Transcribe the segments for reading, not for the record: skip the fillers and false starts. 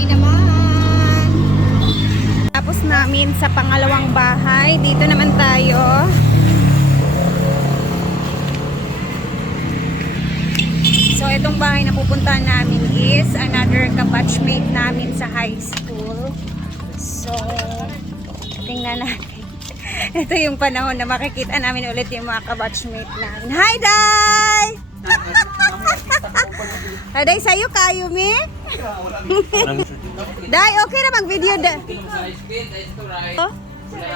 Hi naman! Tapos namin sa pangalawang bahay. Dito naman tayo. So, itong bahay na pupuntahan namin is another kabatchmate namin sa high school. So, tingnan natin. Ito yung panahon na makikita namin ulit yung mga kabatchmate namin. Hi, Day! Hi, Day, sa'yo kayo, mi? Day, okay na mag-video, Day.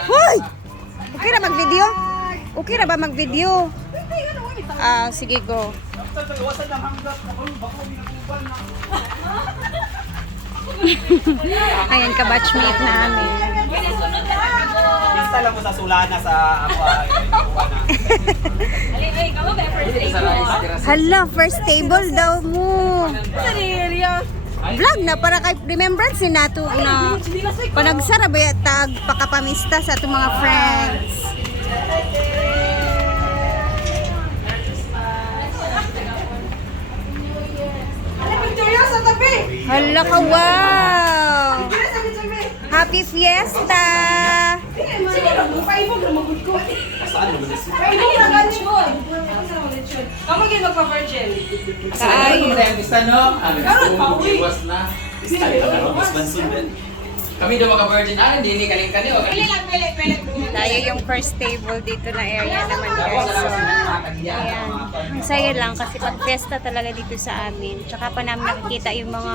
Hoy! Okay na mag-video? Okay na ba mag-video? Sige, go. Ayan, kabatchmate namin. Basta lang mo sa Sulana sa Hala, first table daw mo. Vlog na para kay remembrance nato na panagsara ba tag pakapamista sa atong mga friends. Hala ka, wow! Happy Fiesta! Kamu gini magpa-virgin? Kami daw maka-virgin. Hindi ni kaling-kali. Tayo yung first table dito na area naman, guys. So, ayan. Ang saya lang kasi pag fiesta talaga dito sa amin. Tsaka pa namin nakikita yung mga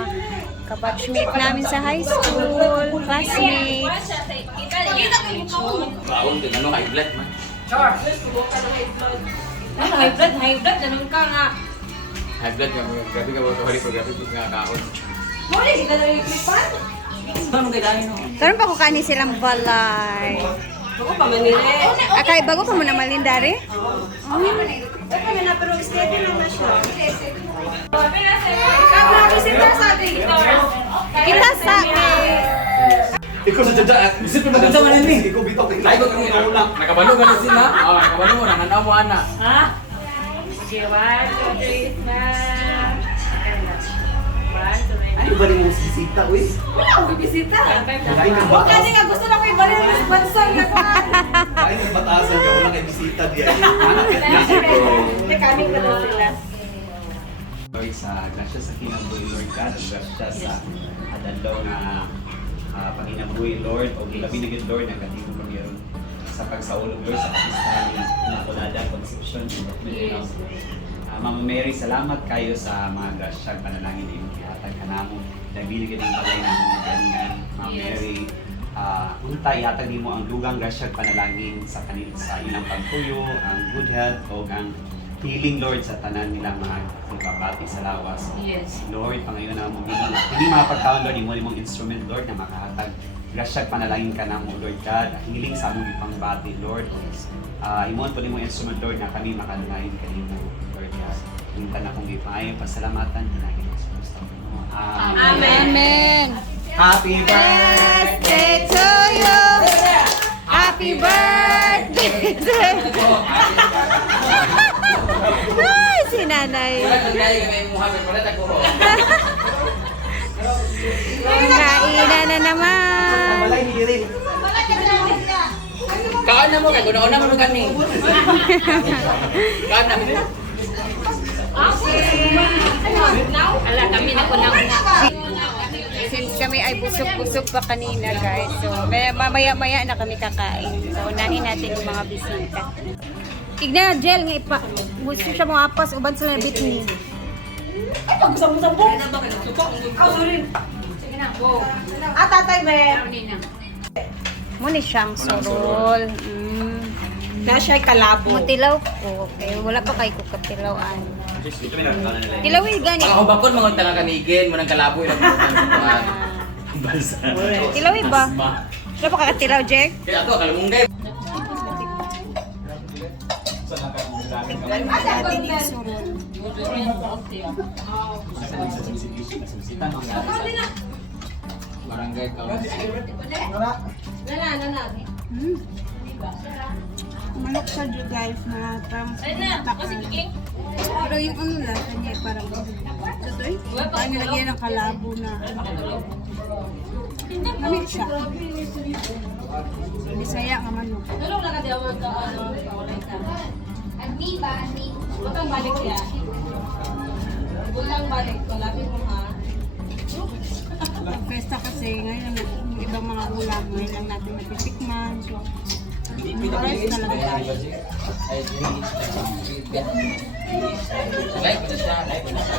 kabatchmate namin sa high school, classmates. Baon din. Ano high blood man? High blood, ganun ka nga. High blood nga. Grabe ka ba ito? Hali ko. Grabe ko nga kaon. Muli, kita na yung klipan. Ano kayo dahil no? Karon pa ko kani silang balay. Ako pa manili. Akay, bago pa mo na malindari? Kami na, pero steady lang na siya. Bisita sa ating Kita sa Ikaw sa dada. Bisit mo maganda man ni. Ikaw bitaw kay layo kami na ulang. Nakabalo ka na sila. Nakabalo mo nanganaw mo ana. Ha? Okay, 1, 2, 3 na. Ano ba rin mo bisita, uy? Wow, bibisita. Kain ka ba? Kasi nga gusto na ko ibalin ang sponsor nga ko. Kain ng batasan ka wala kay bisita diya. Kami ka na sila. Lord, sa grasya sa kinabuhi, Lord God, ang grasya sa adalaw na panginabuhi, Lord, o gilabi na yun, Lord, ang katibo mo meron sa pagsaulog, Lord, sa kapistahan ng nakulada, conception, Mama Mary, salamat kayo sa mga grasyang panalangin na iyong ihatag ka namo. Nagbinigyan ng palay ng mga galingan, Mama Mary. Unta, ihatag mo ang dugang grasyang panalangin sa ilang pagtuyo, ang good health, o ang healing, Lord, sa tanan nilang mga kapati sa lawas. Yes. Lord, pangayon na mo, hindi mga pagkaon, Lord, imo mong instrument, Lord, na makahatag grasyang panalangin ka namo, Lord God, healing sa among ipangbati, Lord. Imoon po mong instrument, Lord, na kami makalangin kanino, Lord God. Hintan akong ipay, pasalamatan, tinagin sa gusto mo. Amen. Amen. Happy birthday! Birthday to you. Happy birthday to you. Ay, si nanay. Kainan na naman. Walay ni diri. Kaan na mo, kaya gunaon na mo gani. Kaan na mo. Ala, kami na kunang Since kami ay busog-busog pa kanina, guys. So, mamaya-maya na kami kakain. So, unahin natin yung mga bisita. Igna, gel nga ipa. Gusto siya mga apas, uban sila na bitni. Sabong-sabong. Sorry. Sige na, go. Tatay, be. Muna siyang surol. Na siya'y kalabo. Mutilaw ko. Okay, wala pa kay kukatilawan. Tilawin gani. Mga hubakon, mga tangang kanigin, manang kalaboy lang mo. Balsa. Tilawin ba? Wala pa kakatilaw, Jack? Kaya ito, kalamunggay. Atin yung surol. Barangay ka. Manok siya dyan, guys, na tam. Pero yung ano lang, kanya parang Ay, paano nilagyan ng kalabo na lamig siya. Bisaya ka man mo. Butang balik ya. Butang balik. Malapit mo ha. Pesta kasi ngayon yung ibang mga ulam ngayon lang natin natitikman. So, rice talaga tayo. Live na siya. Live na siya.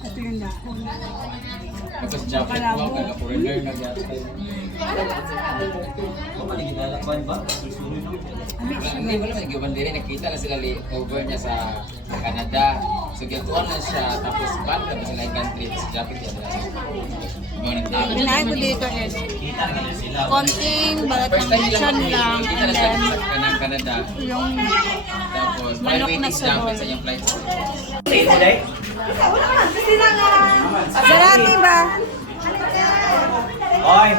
Ito yung dahon. Because Japan mo, kaya-foreigner na yata. Hindi mo naman, giban din nakita na sila over niya sa Canada. So, gatuan na siya, tapos ban na sila yung country sa Japan. Binahay ko dito is konting balat First ng time nila lechon lang nakita and na siya then sa Canada. yung Tapos, manok while na waiting sa Japan sarol. sa iyong flight. Sarati ba? Oy,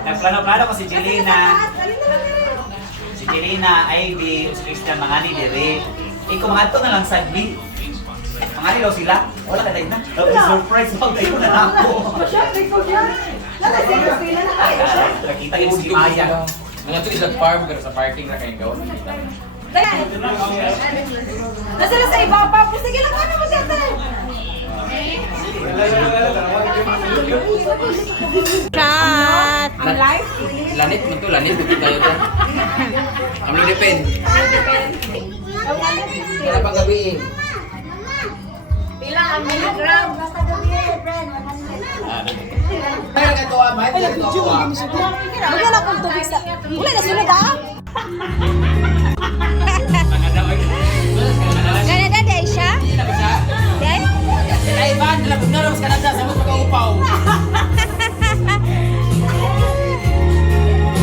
nagplano-plano ko si Jelena. Si Jelena, Ivy, si Christian, mga ni Dere. Kung mga ito na lang sagli. Mga ni daw sila. Wala ka dahil na. Surprise mo kayo na ako. Nakita yun si Maya. Mga ito isang farm, pero sa parking na kayo gawin. Nasa na sa iba pa. Sige lang, ano mo siya Chat! Lanit mo to, lanit mo tayo to. Ang depend. Wala pang gabiin. Pila ang milligram. Basta gabi, friend. Kaya ka to, mahal ka to. Wala na kong tubig sa... Wala na sunod ah. Canada day siya? Day? Sila Ivan, nalabot na rin sa Canada, sa mga upaw.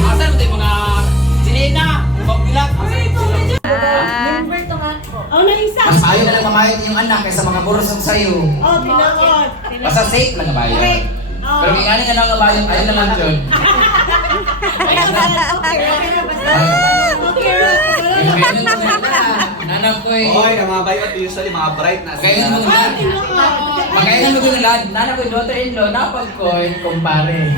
Asan mo tayo mga Jelena, magbilag. Oh, naisa. Mas ayaw na lang mamayad yung anak kaysa mga buros ang sayo. Oh, pinakot. Basta safe lang mabayad. Pero may nga nga lang mabayad, ayaw naman dyan. Anak ko eh. Oy, ang mga bayot usually mga bright na Kaya mo na. Magkaya mo na lahat. Nana ko yung daughter-in-law, napag ko yung kumpare.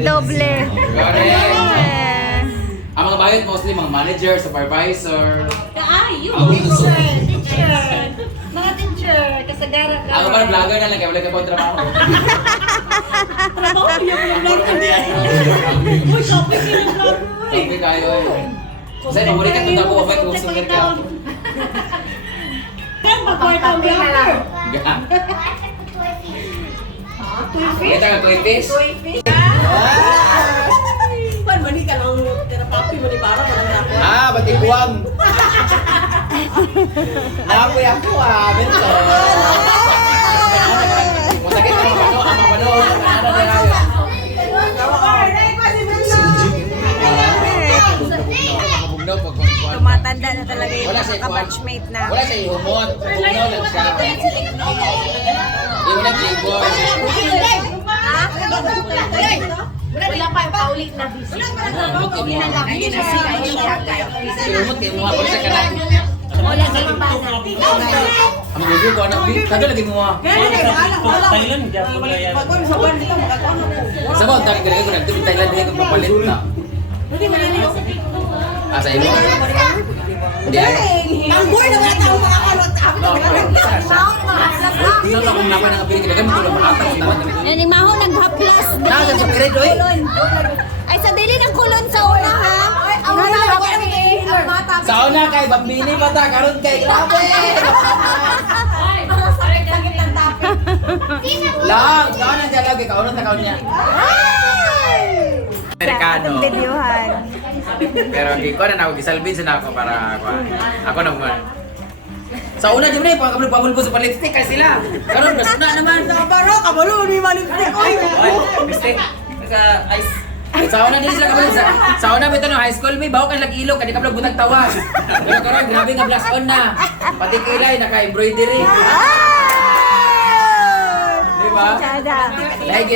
Doble. Correct. Eh. Ang mga bayad mostly mga manager, supervisor. Mga teacher, kasagara ka. Ako ba vlogger na lang kaya wala ka pa trabaho. Trabaho niya mo yung vlog. Uy, shopping yun yung vlog. Sabi kayo eh. Kasi paborito ka ito ako, may gusto ka rin. Kan, mag-part ang vlogger. Kita ka kuitis? Pan, mani ka lang terapapi, mani para pa lang ako. Ah, batikuang. Napoy ako bento. Masakit ang mapano, ang mapano. Ano na tayo? Bugnaw pag kuwan. Tumatanda na talaga yung Wala mga sa ikuan. kabatchmate na. Wala sa ihumot. Bugnaw lang siya. Yung nag-ibon. Wala pa paulit na busy. Ihumot yung mga. Ihumot yung mga. Wala sa kanan. Wala sa pambana. Ang gulo ko anak. Tagal lagi mo mga. Thailand, Japan na yan. Sa mga dami ka ko nagtubig Thailand din kung papalit na. Ah, sa imo? Hindi ay. Ang boy na wala tayong mga kalot. Ako na Hindi na kung napay ng apelid. Kaya mo lang makatang tawad. Yan, yung maho naghaplas. Nakasal sa pired, oy. Ay, sa dili ng kulon sa una, ha? Ang wala na ako ang mata. Sa una kay Bambini mata karon kay grabe. Lang, saan ang dialog kay kaunon ta kaun niya. Amerikano. Sa videohan. Pero hindi ko na ako gisalbin sa nako para ako na mo. Sa una di mo na pagkabul ko sa lipstick kay sila. Karon mas na naman. Baro, kabalo ni malipstick. Oy, Lipstick. Sa ice. Sa una din sila kapatid. Sa una bitaw no high school may bawo kan lag-ilog kani kablag butang tawas. Pero karon grabe nga blast on na. Pati kilay naka-embroidery. Di ba? Lagi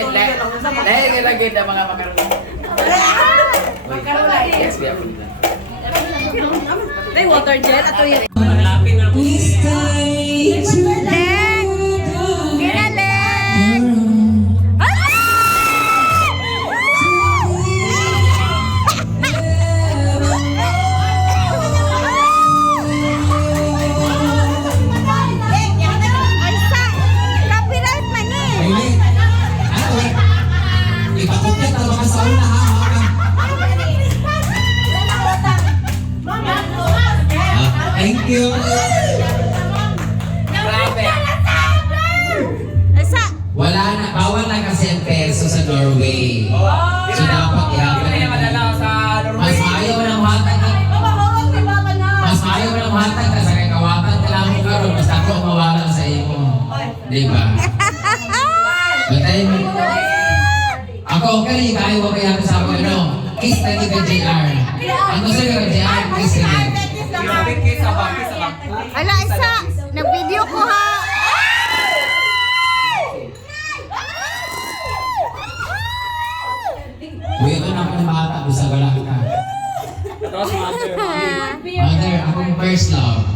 ang mga makaroon. Yes, we have nila. May water jet ato yun. Thank you. Grabe. Asa? Wala na, bawal na kasi ang peso sa Norway. So dapat ihapon Mas ayaw ng hatag. Mas ayaw ng hatag na sa kakawakan ka lang mo karon basta ako ang mawala sa iyo. Di ba? Batay mo. Ako okay kayo ba kaya sa ako no? Kiss na ni JR. Ang gusto ko JR kiss na. Ala, isa! Nag-video ko ha! Uy, ito na ako ng bata, gusto wala ka. Mother, akong first love.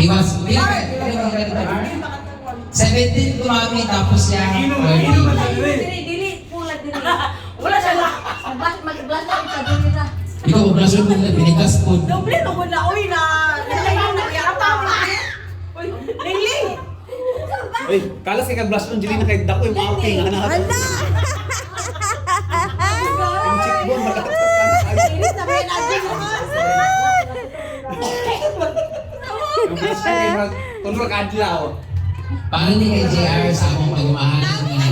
He was, ilan ka ito? 17 kumami, tapos siya 30. Wala siya na. Mag-blast na ito din na. Ikaw, obrasyon mo na, binigas po. Doble no ko na uy na. Uy, Ling. Uy, kalas kay kag-blush on dili na kay dako yung mga king ana. Hala! Yung cheekbone malakas ka. Inis na may natin mo. Yung blush kay mag tunro ka adlaw. Paano ni kay JR sa akong pagmamahalan mo na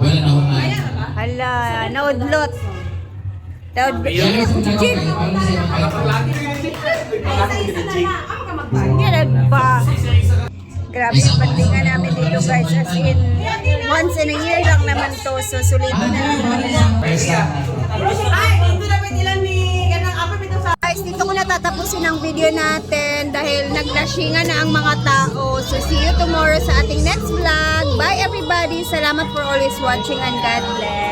wala na humay. Hala, naudlot. Naudlot. JR, kung nagkakay, paano siya Yan ba? Grabe yung bandingan namin dito guys. As in, once in a year lang naman to. So, sulitin na lang namin. First love. Ay, ito na pwede lang ni kanang apa bitaw sa Guys, dito ko natatapusin ang video natin dahil naglashingan na ang mga tao. So, see you tomorrow sa ating next vlog. Bye everybody! Salamat for always watching and God bless!